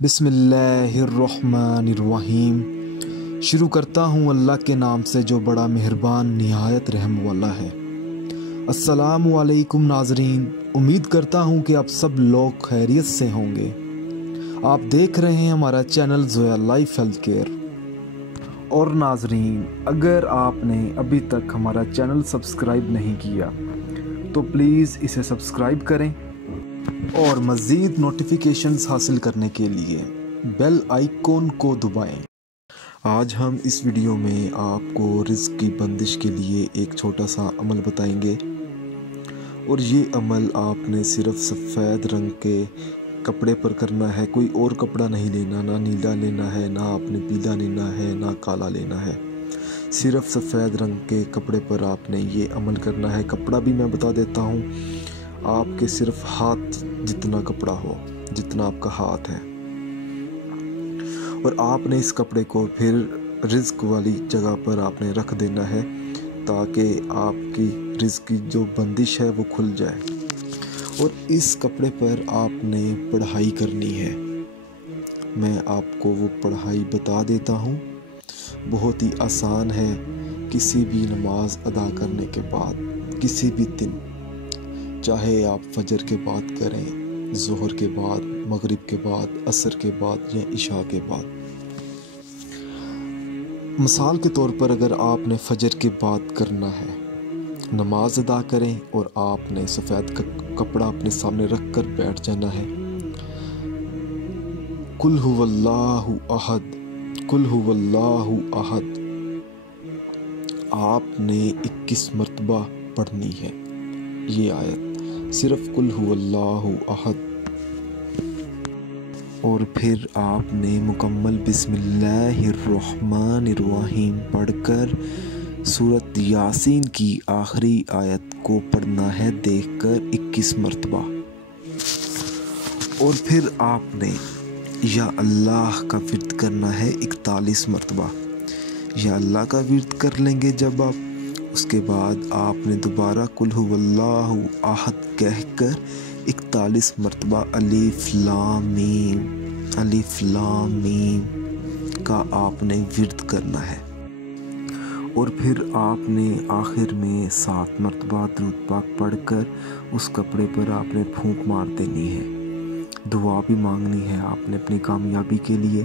बिस्मिल्लाहिर्रहमानिर्रहीम। शुरू करता हूँ अल्लाह के नाम से जो बड़ा मेहरबान निहायत रहम वाला है। अस्सलामु अलैकुम नाजरीन, उम्मीद करता हूँ कि आप सब लोग खैरियत से होंगे। आप देख रहे हैं हमारा channel Zoya life health care. और नाजरीन, अगर आपने अभी तक हमारा चैनल सब्सक्राइब नहीं किया तो प्लीज़ इसे सब्सक्राइब करें और मज़ीद नोटिफिकेशंस हासिल करने के लिए बेल आइकॉन को दबाएं। आज हम इस वीडियो में आपको रिज़्क की बंदिश के लिए एक छोटा सा अमल बताएंगे, और ये अमल आपने सिर्फ सफ़ेद रंग के कपड़े पर करना है। कोई और कपड़ा नहीं लेना, ना नीला लेना है, ना आपने पीला लेना है, ना काला लेना है। सिर्फ सफ़ेद रंग के कपड़े पर आपने ये अमल करना है। कपड़ा भी मैं बता देता हूँ, आपके सिर्फ हाथ जितना कपड़ा हो, जितना आपका हाथ है। और आपने इस कपड़े को फिर रिज़्क वाली जगह पर आपने रख देना है ताकि आपकी रिज़्क की जो बंदिश है वो खुल जाए। और इस कपड़े पर आपने पढ़ाई करनी है। मैं आपको वो पढ़ाई बता देता हूँ, बहुत ही आसान है। किसी भी नमाज अदा करने के बाद, किसी भी दिन, चाहे आप फजर के बाद करें, ज़ोहर के बाद, मगरिब के बाद, असर के बाद या इशा के बाद। मिसाल के तौर पर अगर आपने फजर के बाद करना है, नमाज अदा करें और आपने सफ़ेद कपड़ा अपने सामने रख कर बैठ जाना है। कुल हुवल्लाहु अहद, कुल हुवल्लाहु अहद आपने 21 मरतबा पढ़नी है। ये आयत सिर्फ कुल हुवल्लाहु अहद। और फिर आपने मुकम्मल बिस्मिल्लाहिर्रहमानिर्रहीम पढ़कर सूरत यासीन की आखिरी आयत को पढ़ना है देखकर 21 मरतबा। और फिर आपने या अल्लाह का विर्द करना है 41 मरतबा। या अल्लाह का विर्द कर लेंगे जब आप, उसके बाद आपने दोबारा कुल हुवल्लाहु अहद कहकर 41 मरतबा अलिफ लाम मीम का आपने विर्द करना है। और फिर आपने आखिर में 7 मरतबा दुरूद पाक पढ़कर उस कपड़े पर आपने फूंक मार देनी है। दुआ भी मांगनी है आपने अपनी कामयाबी के लिए।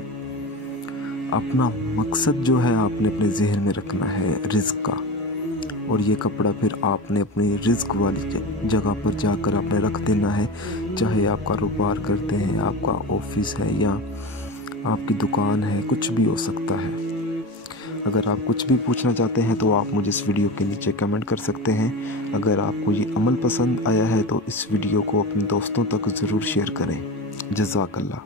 अपना मकसद जो है आपने अपने जहन में रखना है रिज़्क का। और ये कपड़ा फिर आपने अपनी रिज़्क वाली जगह पर जाकर आपने रख देना है। चाहे आप कारोबार करते हैं, आपका ऑफिस है या आपकी दुकान है, कुछ भी हो सकता है। अगर आप कुछ भी पूछना चाहते हैं तो आप मुझे इस वीडियो के नीचे कमेंट कर सकते हैं। अगर आपको ये अमल पसंद आया है तो इस वीडियो को अपने दोस्तों तक ज़रूर शेयर करें। जज़ाकल्लाह।